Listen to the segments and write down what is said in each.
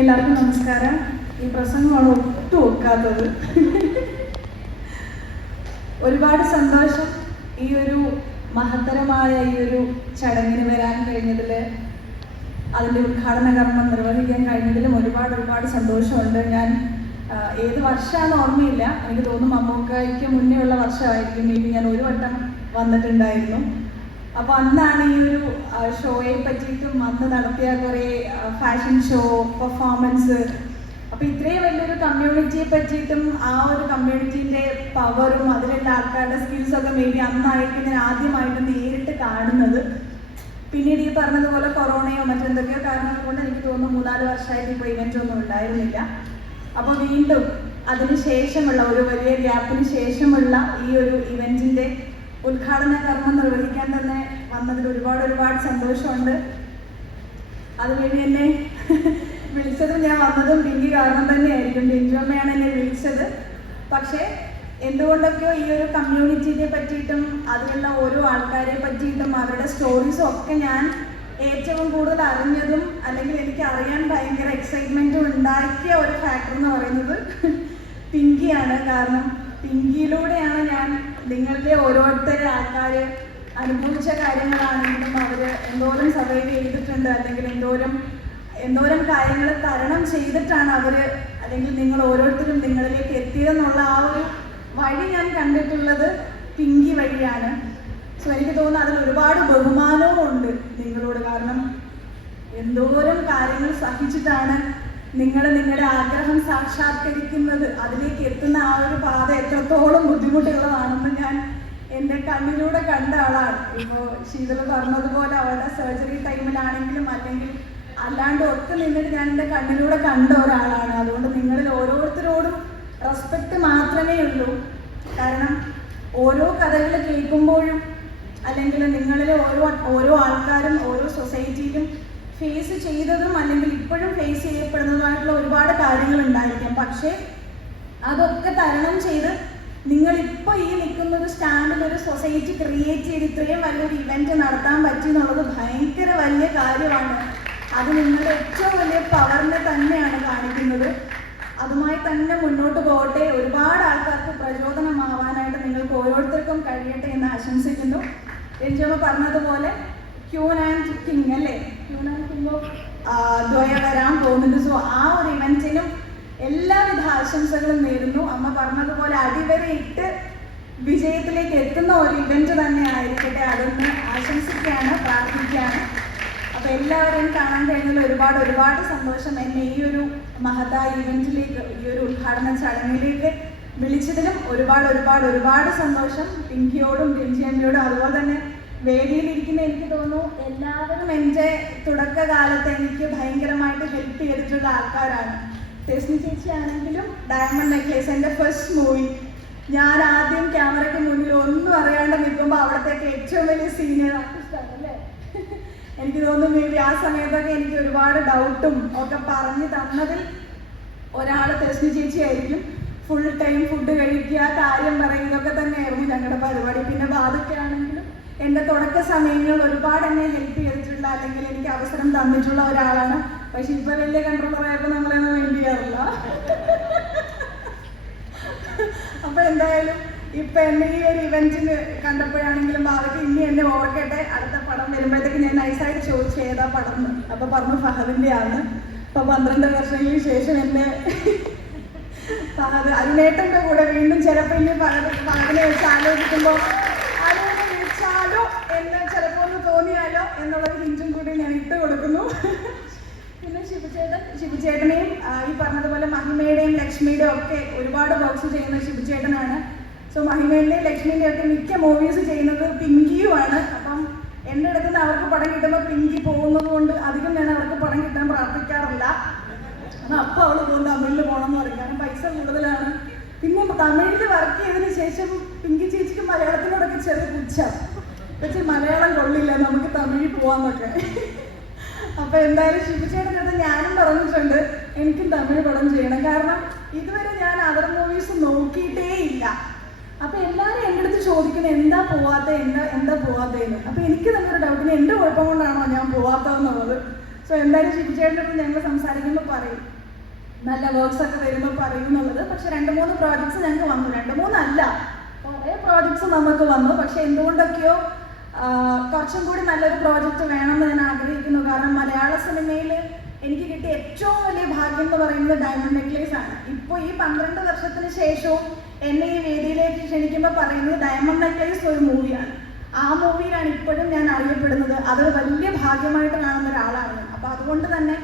എല്ലാവർക്കും നമസ്കാരം. ഈ പ്രസംഗമാണ് ഒട്ടും ഒക്കാത്തത് ഒരുപാട് സന്തോഷം ഈ ഒരു മഹത്തരമായ ഈ ഒരു ചടങ്ങിന് വരാൻ കഴിഞ്ഞതിൽ അതിന്റെ ഉദ്ഘാടന കർമ്മം നിർവഹിക്കാൻ കഴിഞ്ഞതിലും ഒരുപാട് ഒരുപാട് സന്തോഷമുണ്ട്. ഞാൻ ഏത് വർഷമാണെന്ന് ഓർമ്മയില്ല. എനിക്ക് തോന്നുന്നു മമ്മൂക്കായ്ക്ക് മുന്നേ ഉള്ള വർഷമായിരിക്കും. മേ ബി ഞാൻ ഒരു വട്ടം വന്നിട്ടുണ്ടായിരുന്നു. അപ്പോൾ അന്നാണ് ഈ ഒരു ഷോയെ പറ്റിയിട്ടും അന്ന് നടത്തിയ കുറേ ഫാഷൻ ഷോ പെർഫോമൻസ് അപ്പൊ ഇത്രയും വലിയൊരു കമ്മ്യൂണിറ്റിയെ പറ്റിയിട്ടും ആ ഒരു കമ്മ്യൂണിറ്റിന്റെ പവറും അതിലുള്ള ആൾക്കാരുടെ സ്കിൽസും ഒക്കെ മേ ബി അന്നായിരിക്കും ഞാൻ ആദ്യമായിട്ട് നേരിട്ട് കാണുന്നത്. പിന്നീട് ഈ പറഞ്ഞതുപോലെ കൊറോണയോ മറ്റെന്തൊക്കെയോ കാരണങ്ങൾ കൊണ്ട് എനിക്ക് തോന്നുന്നു മൂന്നാൽ വർഷമായിട്ട് ഇപ്പോൾ ഇവന്റ് ഒന്നും ഉണ്ടായിരുന്നില്ല. അപ്പോൾ വീണ്ടും അതിന് ശേഷമുള്ള ഒരു വലിയ ഗ്യാപ്പിന് ശേഷമുള്ള ഈ ഒരു ഇവന്റിന്റെ ഉദ്ഘാടന കർമ്മം നിർവഹിക്കാൻ തന്നെ വന്നതിൽ ഒരുപാട് ഒരുപാട് സന്തോഷമുണ്ട്. അതുവഴി എന്നെ വിളിച്ചതും ഞാൻ വന്നതും ബിങ്കി കാരണം തന്നെയായിരിക്കും. ബിഞ്ചുമ്മയാണ് എന്നെ വിളിച്ചത്. പക്ഷേ എന്തുകൊണ്ടൊക്കെയോ ഈ ഒരു കമ്മ്യൂണിറ്റിയെ പറ്റിയിട്ടും അതിലുള്ള ഓരോ ആൾക്കാരെ പറ്റിയിട്ടും അവരുടെ സ്റ്റോറീസും ഒക്കെ ഞാൻ ഏറ്റവും കൂടുതൽ അറിഞ്ഞതും അല്ലെങ്കിൽ എനിക്ക് അറിയാൻ ഭയങ്കര എക്സൈറ്റ്മെന്റും ഉണ്ടാക്കിയ ഒരു ഫാക്ടർ എന്ന് പറയുന്നത് പിങ്കിയാണ്. കാരണം പിങ്കിയിലൂടെയാണ് ഞാൻ നിങ്ങളുടെ ഓരോരുത്തരെ ആൾക്കാർ അനുഭവിച്ച കാര്യങ്ങളാണെങ്കിലും അവർ എന്തോരം സർവൈവ് ചെയ്തിട്ടുണ്ട് അല്ലെങ്കിൽ എന്തോരം എന്തോരം കാര്യങ്ങൾ തരണം ചെയ്തിട്ടാണ് അവർ അല്ലെങ്കിൽ നിങ്ങൾ ഓരോരുത്തരും നിങ്ങളിലേക്ക് എത്തിയതെന്നുള്ള ആ ഒരു വഴി ഞാൻ കണ്ടിട്ടുള്ളത് പിങ്കി വഴിയാണ്. സോ എനിക്ക് തോന്നുന്നു അതിൽ ഒരുപാട് ബഹുമാനവും ഉണ്ട് നിങ്ങളോട്. കാരണം എന്തോരം കാര്യങ്ങൾ സഹിച്ചിട്ടാണ് നിങ്ങൾ നിങ്ങളുടെ ആഗ്രഹം സാക്ഷാത്കരിക്കുന്നത് അതിലേക്ക് എത്തുന്ന ആ ഒരു പാത എത്രത്തോളം ബുദ്ധിമുട്ടുകളാണെന്ന് ഞാൻ എന്റെ കണ്ണിലൂടെ കണ്ട ആളാണ്. ഇപ്പോൾ ശീതള പറഞ്ഞതുപോലെ അവരുടെ സർജറി ടൈമിലാണെങ്കിലും അല്ലെങ്കിൽ അല്ലാണ്ട് ഒക്കെ നിന്നിട്ട് ഞാൻ എന്റെ കണ്ണിലൂടെ കണ്ട ഒരാളാണ്. അതുകൊണ്ട് നിങ്ങളിൽ ഓരോരുത്തരോടും റെസ്പെക്റ്റ് മാത്രമേ ഉള്ളൂ. കാരണം ഓരോ കഥകൾ കേൾക്കുമ്പോഴും അല്ലെങ്കിൽ നിങ്ങളിലെ ഓരോ ഓരോ ആൾക്കാരും ഓരോ സൊസൈറ്റിയിലും ഫേസ് ചെയ്തതും അല്ലെങ്കിൽ ഇപ്പോഴും ഫേസ് ചെയ്യപ്പെടുന്നതുമായിട്ടുള്ള ഒരുപാട് കാര്യങ്ങൾ ഉണ്ടായിരിക്കാം പക്ഷേ അതൊക്കെ തരണം ചെയ്ത് നിങ്ങൾ ഇപ്പൊ ഈ നിൽക്കുന്ന ഒരു സ്റ്റാൻഡിൽ ഒരു സൊസൈറ്റി ക്രിയേറ്റ് ചെയ്ത് ഇത്രയും വലിയൊരു ഇവന്റ് നടത്താൻ പറ്റി എന്നുള്ളത് ഭയങ്കര വലിയ കാര്യമാണ്. അത് നിങ്ങളുടെ ഏറ്റവും വലിയ പവറിനെ തന്നെയാണ് കാണിക്കുന്നത്. അതുമായി തന്നെ മുന്നോട്ട് പോകട്ടെ. ഒരുപാട് ആൾക്കാർക്ക് പ്രചോദനമാവാനായിട്ട് നിങ്ങൾക്ക് ഓരോരുത്തർക്കും കഴിയട്ടെ എന്ന് ആശംസിക്കുന്നു. രഞ്ജമ്മ പറഞ്ഞതുപോലെ ക്യൂൻ ആൻഡ് കിങ് അല്ലേ ക്യൂൻ ആൻഡ് കിങ്ങോ ദ്വയ വരാൻ പോകുന്നുണ്ട്. സോ ആ ഒരു ഇവന്റിനും എല്ലാവിധ ആശംസകളും നേരുന്നു. അമ്മ പറഞ്ഞതുപോലെ അടിവരെ ഇട്ട് വിജയത്തിലേക്ക് എത്തുന്ന ഒരു ഇവന്റ് തന്നെ ആയിരിക്കട്ടെ. അതൊന്ന് ആശംസിക്കുകയാണ് പ്രാർത്ഥിക്കുകയാണ്. അപ്പൊ എല്ലാവരെയും കാണാൻ കഴിഞ്ഞതിൽ ഒരുപാട് ഒരുപാട് സന്തോഷം. എന്നെ ഈ ഒരു മഹത്തായ ഇവന്റിലേക്ക് ഈ ഒരു ഉദ്ഘാടന ചടങ്ങിലേക്ക് വിളിച്ചതിലും ഒരുപാട് ഒരുപാട് ഒരുപാട് സന്തോഷം. പിങ്കിയോടും രഞ്ജിയമ്മയോടും അതുപോലെ തന്നെ വേദിയിലിരിക്കുന്ന എനിക്ക് തോന്നുന്നു എല്ലാവരും എന്റെ തുടക്കകാലത്ത് എനിക്ക് ഭയങ്കരമായിട്ട് ഹെൽപ്പ് ചെയ്തിട്ടുള്ള ആൾക്കാരാണ്. ടെസ്നി ചേച്ചി ആണെങ്കിലും ഡയമണ്ട് നെക്ലേസ് എന്റെ ഫസ്റ്റ് മൂവി ഞാൻ ആദ്യം ക്യാമറയ്ക്ക് മുന്നിൽ ഒന്നും അറിയാണ്ട് നിൽക്കുമ്പോൾ അവിടത്തേക്ക് ഏറ്റവും വലിയ സീനിയർ ആർട്ടിസ്റ്റാണ് അല്ലേ എനിക്ക് തോന്നുന്നു മേ ബി ആ സമയത്തൊക്കെ എനിക്ക് ഒരുപാട് ഡൗട്ടും ഒക്കെ പറഞ്ഞു തന്നതിൽ ഒരാൾ ചേച്ചി ആയിരിക്കും. ഫുൾ ടൈം ഫുഡ് കഴിക്കുക കാര്യം പറയുന്നതൊക്കെ തന്നെയായിരുന്നു ഞങ്ങളുടെ പരിപാടി. പിന്നെ ബാധൊക്കെ ആണെങ്കിലും എന്റെ തുടക്ക സമയങ്ങളിൽ ഒരുപാട് എന്നെ ഹെൽപ്പ് ചെയ്തിട്ടുള്ള അല്ലെങ്കിൽ എനിക്ക് അവസരം തന്നിട്ടുള്ള ഒരാളാണ്. പക്ഷെ ഇപ്പൊ വലിയ കൺട്രോളർ ആയപ്പോൾ നമ്മളൊന്നും വേണ്ടി ചെയ്യാറില്ല. അപ്പൊ എന്തായാലും ഇപ്പൊ എന്നെ ഈ ഒരു ഇവന്റിന് കണ്ടപ്പോഴാണെങ്കിലും ബാബയ്ക്ക് ഇനി എന്നെ ഓർക്കട്ടെ. അടുത്ത പടം വരുമ്പോഴത്തേക്ക് ഞാൻ നൈസായിട്ട് ചോദിച്ചു ഏതാ പടം അപ്പൊ പറഞ്ഞു ഫഹദിന്റെ ആണ് അപ്പൊ പന്ത്രണ്ട് വർഷങ്ങൾക്ക് ശേഷം എന്നെ ഫഹദ് അതിനേട്ടന്റെ കൂടെ വീണ്ടും ചിലപ്പോ ഇനി ഫഹദ് ഫഹദിനെ വെച്ച് ആലോചിക്കുമ്പോൾ എന്ന് ചിലപ്പോ ഒന്ന് തോന്നിയാലോ എന്നുള്ളൊരു ഹിഞ്ചും കൂടി ഞാൻ ഇട്ട് കൊടുക്കുന്നു. പിന്നെ ശിവചേട്ടൻ ശിവചേട്ടനെയും ഈ പറഞ്ഞതുപോലെ മഹിമയുടെയും ലക്ഷ്മിയുടെയും ഒക്കെ ഒരുപാട് ബോക്സ് ചെയ്യുന്ന ശിവചേട്ടനാണ് സോ മഹിമയുടെയും ലക്ഷ്മിയുടെയും ഒക്കെ മിക്ക മൂവീസ് ചെയ്യുന്നത് പിങ്കിയുമാണ്. അപ്പം എന്റെ അടുത്ത് നിന്ന് അവർക്ക് പടം കിട്ടുമ്പോൾ പിങ്കി പോകുന്നത് കൊണ്ട് അധികം ഞാൻ അവർക്ക് പടം കിട്ടാൻ പ്രാർത്ഥിക്കാറില്ല. എന്നാൽ അപ്പോൾ അവൾ പോകും തമിഴിൽ പോകണം എന്ന് പറയും. കാരണം പൈസ കൂടുതലാണ്. പിന്നെ തമിഴിൽ വർക്ക് ചെയ്തതിന് ശേഷം പിങ്കി ചേച്ചിക്ക് മലയാളത്തിനോടൊക്കെ ചെറിയ പുച്ഛ. പക്ഷേ മലയാളം കൊള്ളില്ല നമുക്ക് തമിഴിൽ പോവാന്നൊക്കെ. അപ്പൊ എന്തായാലും ശിവചേട്ടനത് ഞാനും പറഞ്ഞിട്ടുണ്ട് എനിക്കും തമിഴ് പടം ചെയ്യണം. കാരണം ഇതുവരെ ഞാൻ അതർ മൂവീസ് നോക്കിയിട്ടേ ഇല്ല. അപ്പൊ എല്ലാവരും എന്റെ അടുത്ത് ചോദിക്കുന്നത് എന്താ പോവാത്ത? എന്താ എന്താ പോവാത്തതെന്ന് അപ്പൊ എനിക്ക് തന്നെ ഒരു ഡൗട്ടിന് എന്റെ കുഴപ്പം കൊണ്ടാണോ ഞാൻ പോവാത്തതെന്നുള്ളത്. സോ എന്തായാലും ശിവചേട്ടന്റെ അടുത്ത് ഞങ്ങൾ സംസാരിക്കുമ്പോൾ പറയും. നല്ല വർക്ക്സ് ഒക്കെ വരുമ്പോൾ പറയുന്നുള്ളത് പക്ഷെ രണ്ട് മൂന്ന് പ്രോജക്ട്സ് ഞങ്ങൾക്ക് വന്നു. രണ്ട് മൂന്നല്ല കുറേ പ്രോജക്ട്സ് നമുക്ക് വന്നു. പക്ഷെ എന്തുകൊണ്ടൊക്കെയോ കുറച്ചും കൂടി നല്ലൊരു പ്രോജക്റ്റ് വേണമെന്ന് ഞാൻ ആഗ്രഹിക്കുന്നു. കാരണം മലയാള സിനിമയിൽ എനിക്ക് കിട്ടിയ ഏറ്റവും വലിയ ഭാഗ്യം എന്ന് പറയുന്നത് ഡയമണ്ട് നെക്ലേസ് ആണ്. ഇപ്പോൾ ഈ പന്ത്രണ്ട് വർഷത്തിന് ശേഷവും എന്നെ ഈ വേദിയിലേക്ക് ക്ഷണിക്കുമ്പോൾ പറയുന്നത് ഡയമണ്ട് നെക്ലേസ് ഒരു മൂവിയാണ് ആ മൂവിയിലാണ് ഇപ്പോഴും ഞാൻ അറിയപ്പെടുന്നത്. അതൊരു വലിയ ഭാഗ്യമായിട്ട് കാണുന്ന ഒരാളാണ് അപ്പോൾ അതുകൊണ്ട് തന്നെ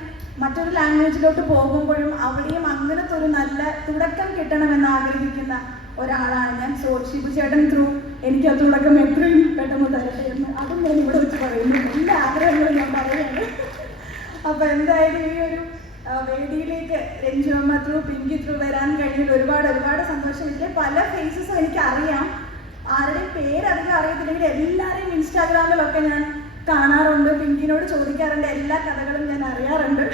മറ്റൊരു ലാംഗ്വേജിലോട്ട് പോകുമ്പോഴും അവിടെയും അങ്ങനത്തെ ഒരു നല്ല തുടക്കം കിട്ടണമെന്ന് ആഗ്രഹിക്കുന്ന ഒരാളാണ് ഞാൻ. സോ ശിവചേട്ടൻ ചേട്ടൻ ത്രൂ എനിക്ക് ആ തുടക്കം എത്രയും പെട്ടെന്ന് തരട്ടെ എന്ന് അതും ഞാൻ ഇവിടെ വെച്ച് പറയുന്നു. എല്ലാ ആഗ്രഹങ്ങളും ഞാൻ പറയുകയാണ്. അപ്പൊ എന്തായാലും ഈ ഒരു വേദിയിലേക്ക് രഞ്ജു അമ്മ ത്രൂ പിങ്കി ത്രൂ വരാൻ കഴിഞ്ഞിട്ട് ഒരുപാട് ഒരുപാട് സന്തോഷമില്ല പല ഫേസസും എനിക്ക് അറിയാം ആരുടെയും പേര് അധികം അറിയത്തില്ലെങ്കിൽ എല്ലാവരെയും ഇൻസ്റ്റാഗ്രാമിലൊക്കെ ഞാൻ കാണാറുണ്ട്. പിങ്കിനോട് ചോദിക്കാറുണ്ട്. എല്ലാ കഥകളും ഞാൻ അറിയാറുണ്ട്.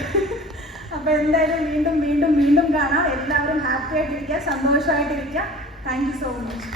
അപ്പൊ എന്തായാലും വീണ്ടും വീണ്ടും വീണ്ടും കാണാം. എല്ലാവരും ഹാപ്പി ആയിട്ടിരിക്കുക സന്തോഷമായിട്ടിരിക്കുക. Thank you so much